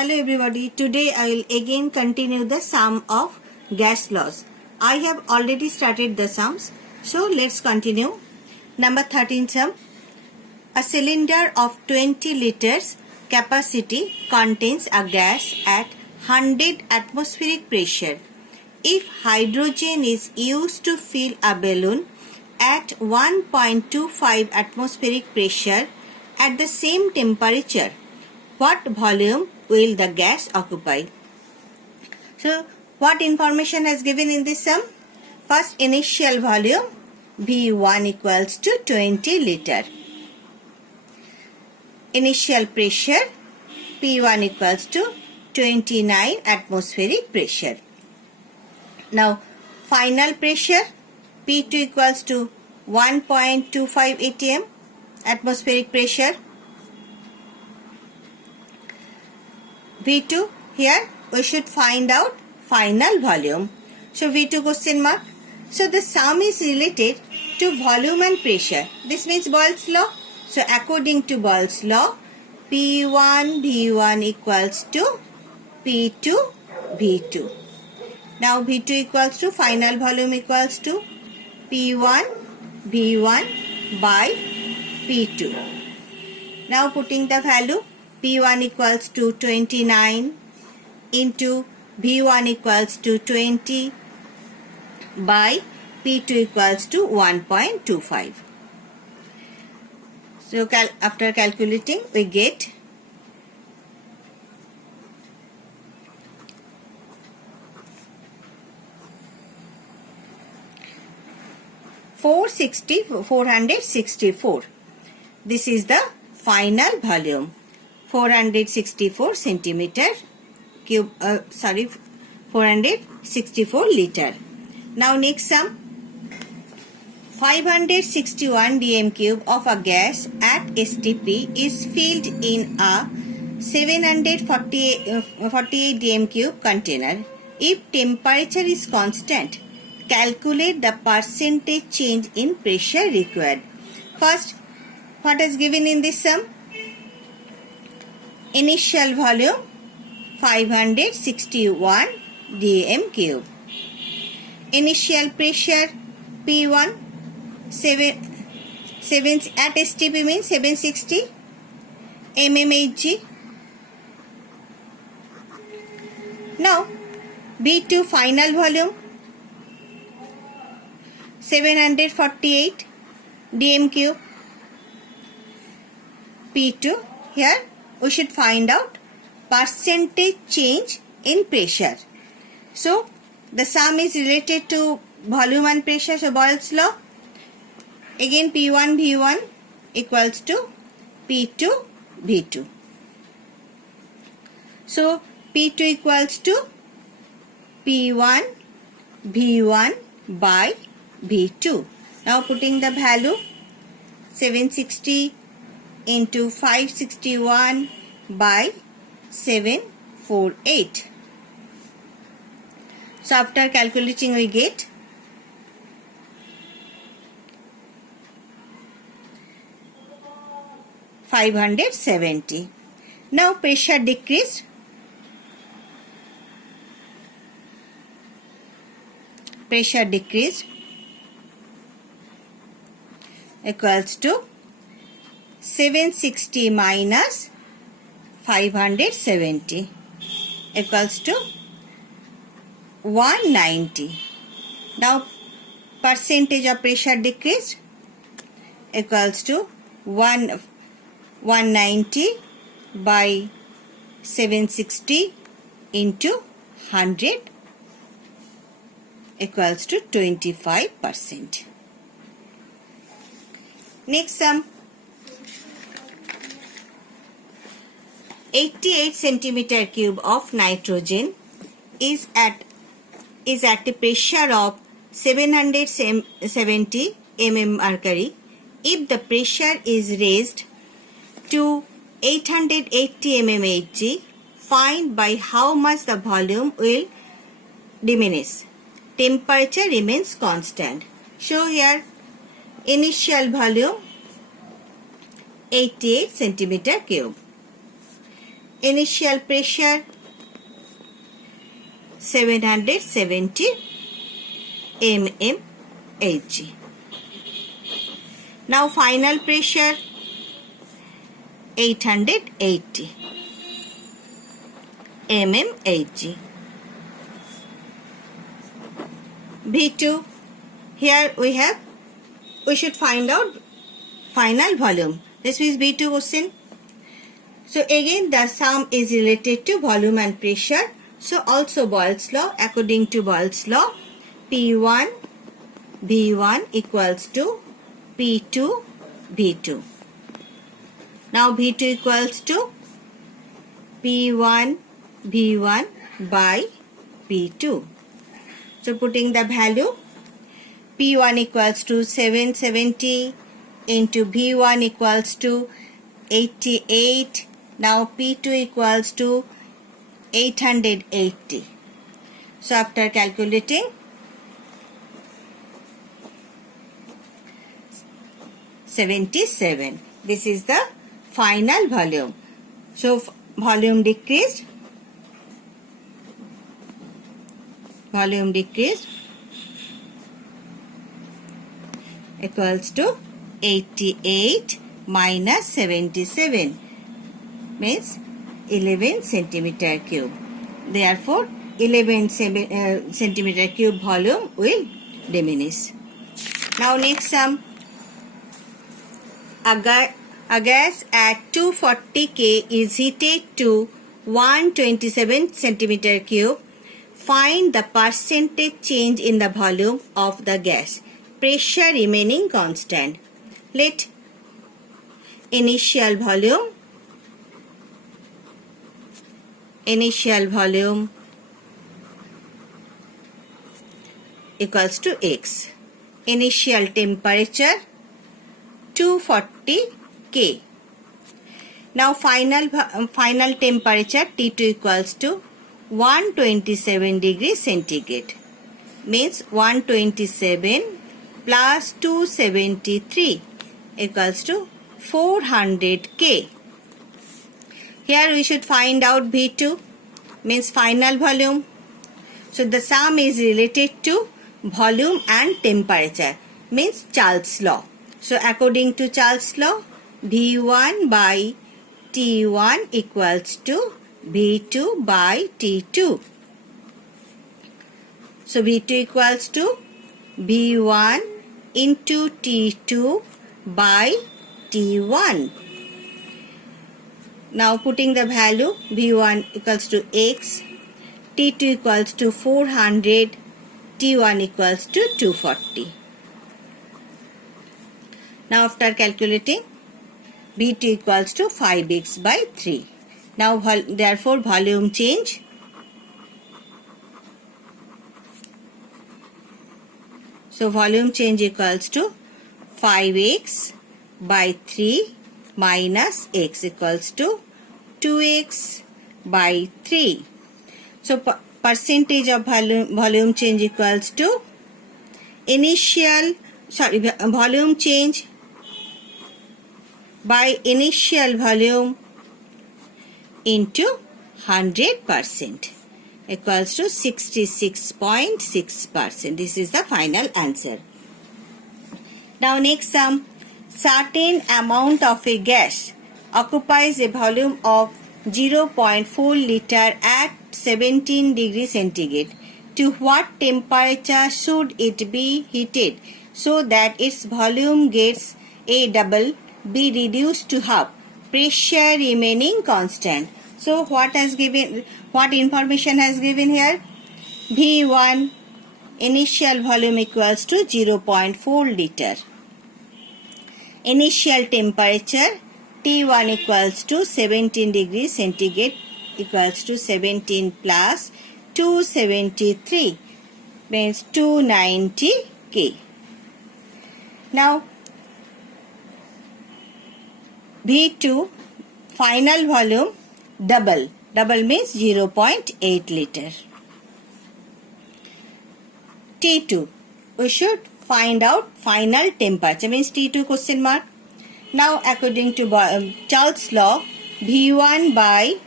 Hello everybody, today I will again continue the sum of gas laws. I have already started the sums, so let's continue. Number 13 sum. A cylinder of 20 liters capacity contains a gas at 100 atmospheric pressure. If hydrogen is used to fill a balloon at 1.25 atmospheric pressure at the same temperature, what volume will the gas occupy? So, what information is given in this sum? First, initial volume V1 equals to 20 liter. Initial pressure P1 equals to 29 atmospheric pressure. Now, final pressure P2 equals to 1.25 atm atmospheric pressure. V2, here we should find out final volume. So V2 question mark. So the sum is related to volume and pressure. This means Boyle's law. So according to Boyle's law, P1 V1 equals to P2 V2. Now V2 equals to final volume equals to P1 V1 by P2. Now putting the value, P1 equals to 29 into V1 equals to 20 by P2 equals to 1.25. So after calculating we get 464. This is the final volume. 464 centimeter cube, 464 liter. Now next sum. 561 dm cube of a gas at STP is filled in a 748 dm cube container. If temperature is constant, calculate the percentage change in pressure required. First, what is given in this sum? Initial volume 561 dm cube. Initial pressure P1 7 at STP means 760 mmHg. Now B2 final volume 748 dm cube. P2, here we should find out percentage change in pressure. So the sum is related to volume and pressure. So Boyle's law. Again P1 V1 equals to P2 V2. So P2 equals to P1 V1 by V2. Now putting the value 760 into 561 by 748. So after calculating we get 570. Now pressure decreased. Pressure decreased equals to 760 minus 570 equals to 190. Now percentage of pressure decreased equals to 190 by 760 into 100 equals to 25%. Next sum. 88 centimeter cube of nitrogen is at a pressure of 770 mm mercury. If the pressure is raised to 880 mmHg, find by how much the volume will diminish. Temperature remains constant. Show here initial volume 88 centimeter cube. Initial pressure 770 mmHg. Now final pressure 880 mmHg. V2, here we should find out final volume. This is V2 question. So again the sum is related to volume and pressure. So also Boyle's law, according to Boyle's law, P1 V1 equals to P2 V2. Now V2 equals to P1 V1 by P2. So putting the value, P1 equals to 770 into V1 equals to 88. Now P2 equals to 880. So after calculating, 77. This is the final volume. So volume decreased. Equals to 88 minus 77 means 11 centimeter cube. Therefore 11 centimeter cube volume will diminish. Now next sum. A gas at 240 K is heated to 127 centimeter cube. Find the percentage change in the volume of the gas. Pressure remaining constant. Let initial volume equals to X. Initial temperature 240 K. Now final temperature T2 equals to 127 degrees centigrade. Means 127 plus 273 equals to 400 K. Here we should find out V2 means final volume. So the sum is related to volume and temperature means Charles' law. So according to Charles' law, V1 by T1 equals to V2 by T2. So V2 equals to V1 into T2 by T1. Now putting the value, V1 equals to X, T2 equals to 400, T1 equals to 240. Now after calculating, V2 equals to 5x by 3. Now therefore volume change. So volume change equals to 5x by 3 minus x equals to 2x by 3. So percentage of volume change equals to volume change by initial volume into 100% equals to 66.6%. This is the final answer. Now next sum. Certain amount of a gas occupies a volume of 0.4 liter at 17 degrees centigrade. To what temperature should it be heated so that its volume gets a double, be reduced to half, pressure remaining constant? So what information has given here? V1 initial volume equals to 0.4 liter. Initial temperature T1 equals to 17 degrees centigrade equals to 17 plus 273 means 290 K. Now V2 final volume double means 0.8 liter. T2 we should find out final temperature means T2 question mark. Now according to Charles' law, V1 by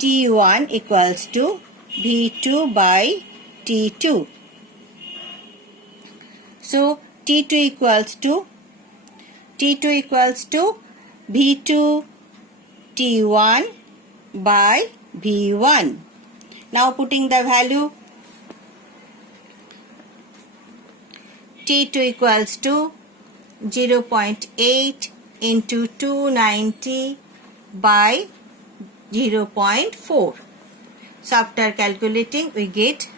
T1 equals to V2 by T2. So T2 equals to V2 T1 by V1. Now putting the value, T2 equals to 0.8 into 290 by 0.4. So after calculating we get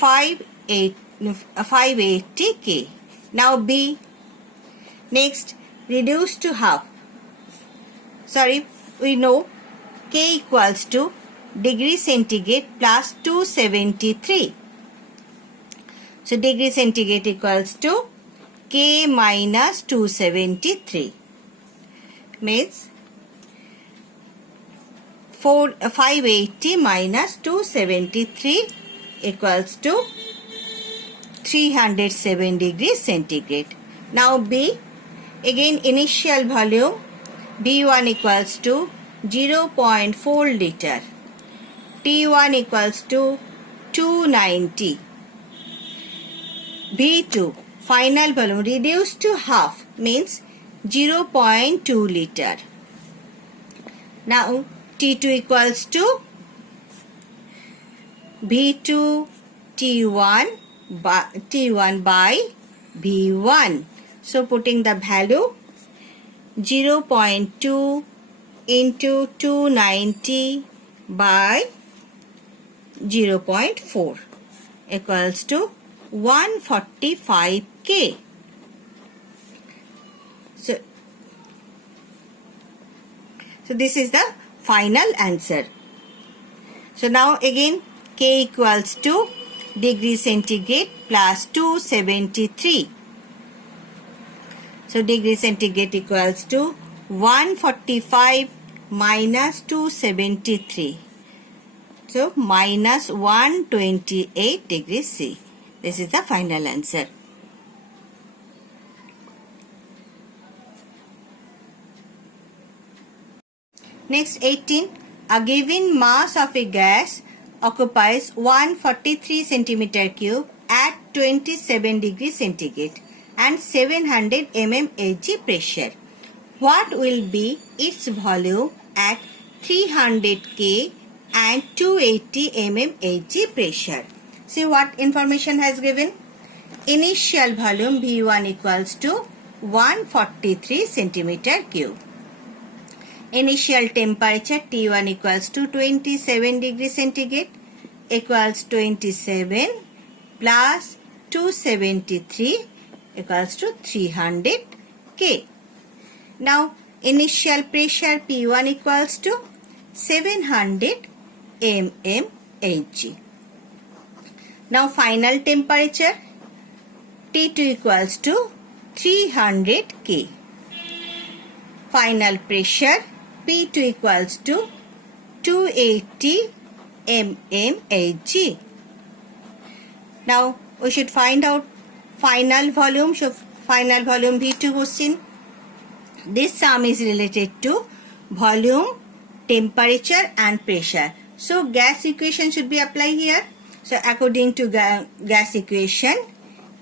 580K. Now B. Next, reduce to half. We know K equals to degree centigrade plus 273. So degree centigrade equals to K minus 273. Means 580 minus 273 equals to 307 degrees centigrade. Now B. Again initial volume B1 equals to 0.4 liter. T1 equals to 290. B2 final volume reduced to half means 0.2 liter. Now T2 equals to B2 T1 by B1. So putting the value 0.2 into 290 by 0.4 equals to 145 K. So this is the final answer. So now again K equals to degree centigrade plus 273. So degree centigrade equals to 145 minus 273. So minus 128 degrees C. This is the final answer. Next 18. A given mass of a gas occupies 143 centimeter cube at 27 degrees centigrade and 700 mmHg pressure. What will be its volume at 300 K and 280 mmHg pressure? See what information has given. Initial volume V1 equals to 143 centimeter cube. Initial temperature T1 equals to 27 degrees centigrade equals 27 plus 273 equals to 300 K. Now initial pressure P1 equals to 700 mmHg. Now final temperature T2 equals to 300 K. Final pressure P2 equals to 280 mmHg. Now we should find out final volume. So final volume V2 question. This sum is related to volume, temperature and pressure. So gas equation should be applied here. So according to gas equation,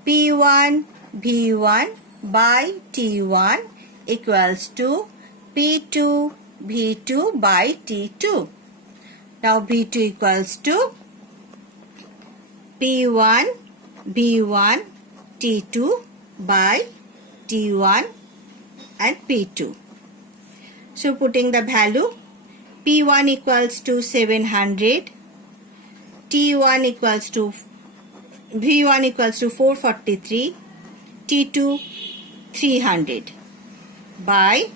P1 V1 by T1 equals to P2 V2 by T2. Now V2 equals to P1 V1 T2 by T1 and P2. So putting the value, P1 equals to 700, T1 equals to V1 equals to 443, T2 300 by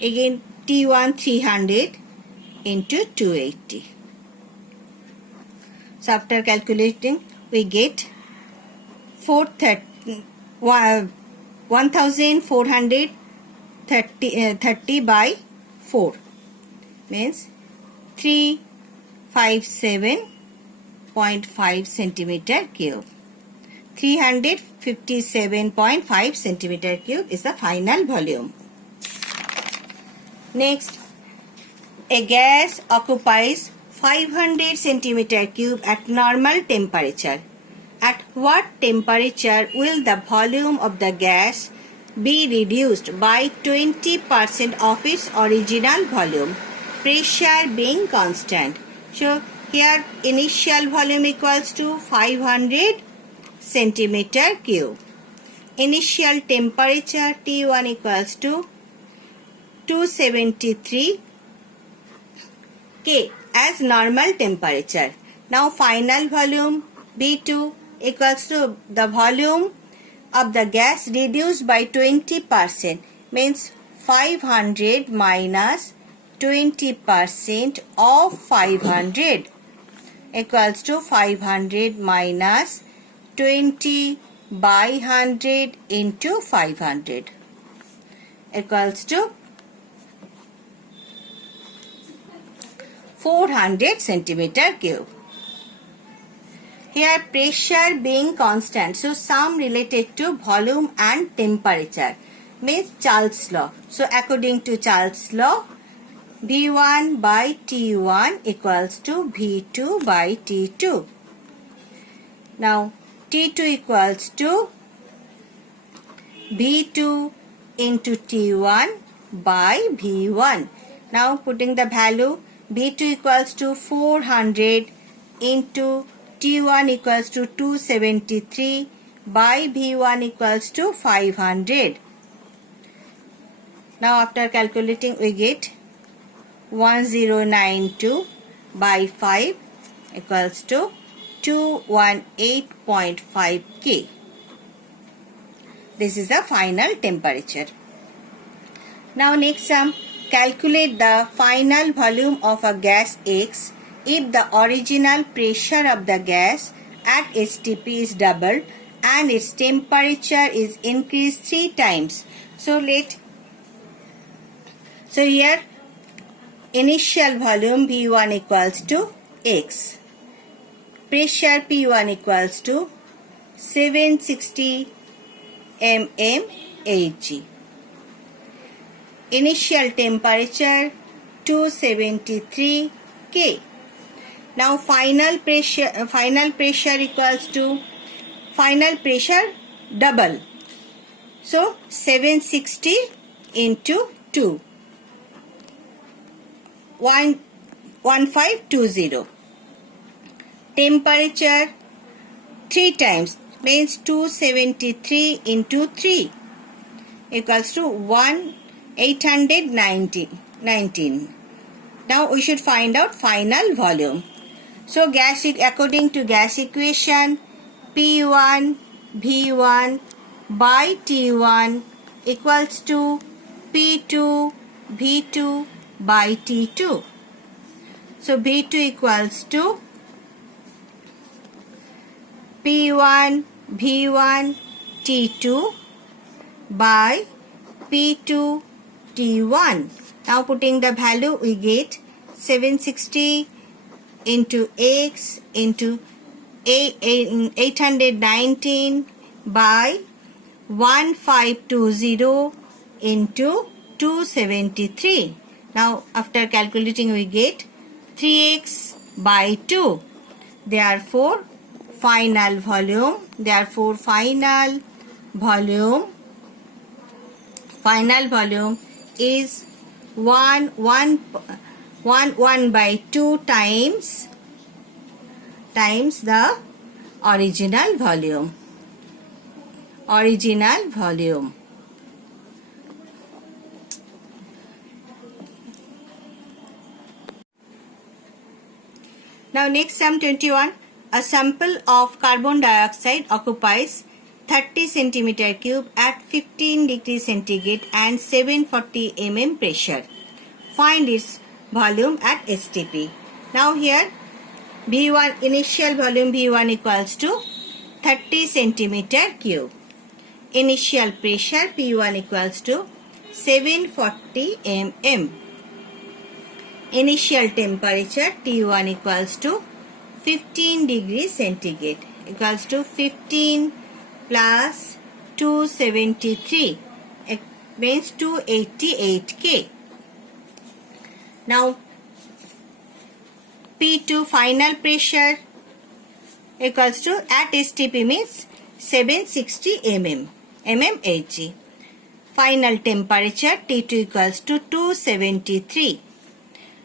again T1 300 into 280. So after calculating we get 1430 by 4 means 357.5 centimeter cube. 357.5 centimeter cube is the final volume. Next A gas occupies 500 centimeter cube at normal temperature. At what temperature will the volume of the gas be reduced by 20% of its original volume, pressure being constant? So here initial volume equals to 500 centimeter cube. Initial temperature T1 equals to 273 K as normal temperature. Now final volume B2 equals to the volume of the gas reduced by 20%, means 500 minus 20% of 500 equals to 500 minus 20 by 100 into 500 equals to 400 centimeter cube. Here pressure being constant, so sum related to volume and temperature means Charles' law. So according to Charles' law, V1 by T1 equals to V2 by T2. Now T2 equals to V2 into T1 by V1. Now putting the value, V2 equals to 400 into T1 equals to 273 by V1 equals to 500. Now after calculating we get 1092 by 5 equals to 218.5 K. This is the final temperature. Now next sum, calculate the final volume of a gas X if the original pressure of the gas at STP is doubled and its temperature is increased 3 times. So here initial volume V1 equals to X. Pressure P1 equals to 760 mmHg. Initial temperature 273 K. Now final pressure equals to final pressure double. So 760 into 2. 1520. Temperature 3 times means 273 into 3 equals to 1819. Now we should find out final volume. So gas, according to gas equation, P1 V1 by T1 equals to P2 V2 by T2. So V2 equals to P1 V1 T2 by P2 T1. Now putting the value we get 760 into X into 819 by 1520 into 273. Now after calculating we get 3x by 2. Therefore final volume is 1 by 2 times the original volume. Now next sum 21. A sample of carbon dioxide occupies 30 centimeter cube at 15 degrees centigrade and 740 mm pressure. Find its volume at STP. Now here V1 initial volume V1 equals to 30 centimeter cube. Initial pressure P1 equals to 740 mm. Initial temperature T1 equals to 15 degrees centigrade equals to 15 plus 273 it means 288 K. Now P2 final pressure equals to at STP means 760 mmHg. Final temperature T2 equals to 273.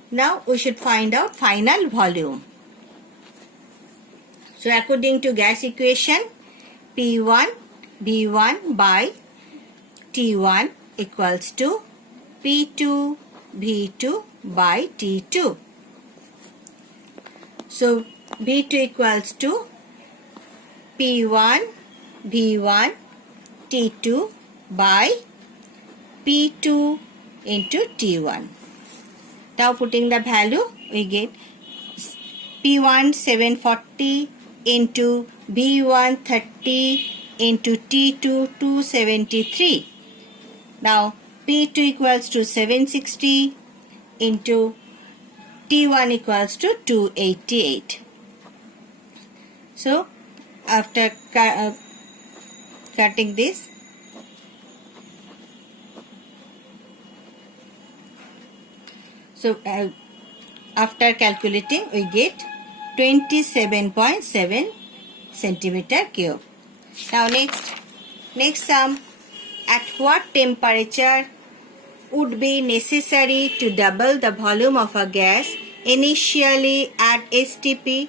Now we should find out final volume. So according to gas equation, P1 V1 by T1 equals to P2 V2 by T2. So V2 equals to P1 V1 T2 by P2 into T1. Now putting the value, we get P1 740 into V1 30 into T2 273. Now P2 equals to 760 into T1 equals to 288. So after cutting this, after calculating we get 27.7 centimeter cube. Now next sum, at what temperature would be necessary to double the volume of a gas initially at STP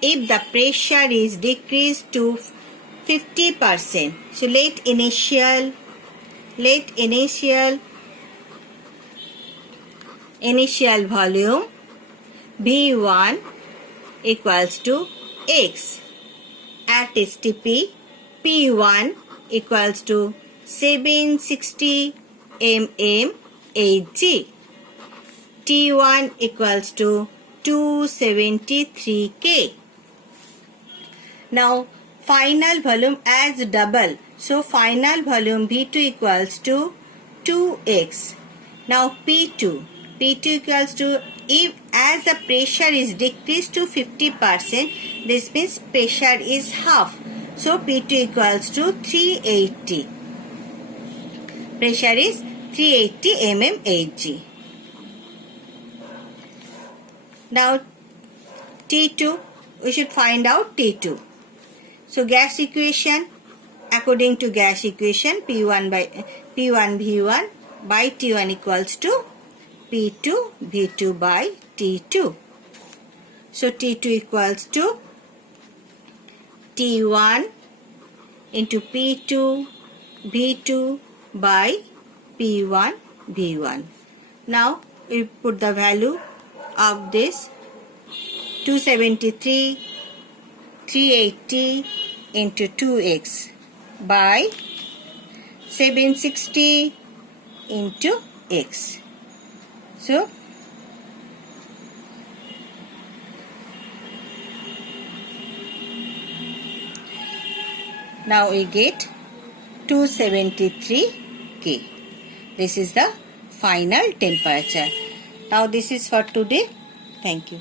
if the pressure is decreased to 50%. So let initial volume V1 equals to X. At STP P1 equals to 760 mmHg. T1 equals to 273 K. Now final volume as double. So final volume V2 equals to 2x. Now P2 equals to, if as the pressure is decreased to 50%, this means pressure is half. So P2 equals to 380. Pressure is 380 mmHg. Now T2, we should find out T2. So gas equation, according to gas equation, P1 V1 by T1 equals to P2 V2 by T2. So T2 equals to T1 into P2 V2 by P1 V1. Now we put the value of this 273 380 into 2x by 760 into x. So now we get 273 K. This is the final temperature. Now this is for today. Thank you.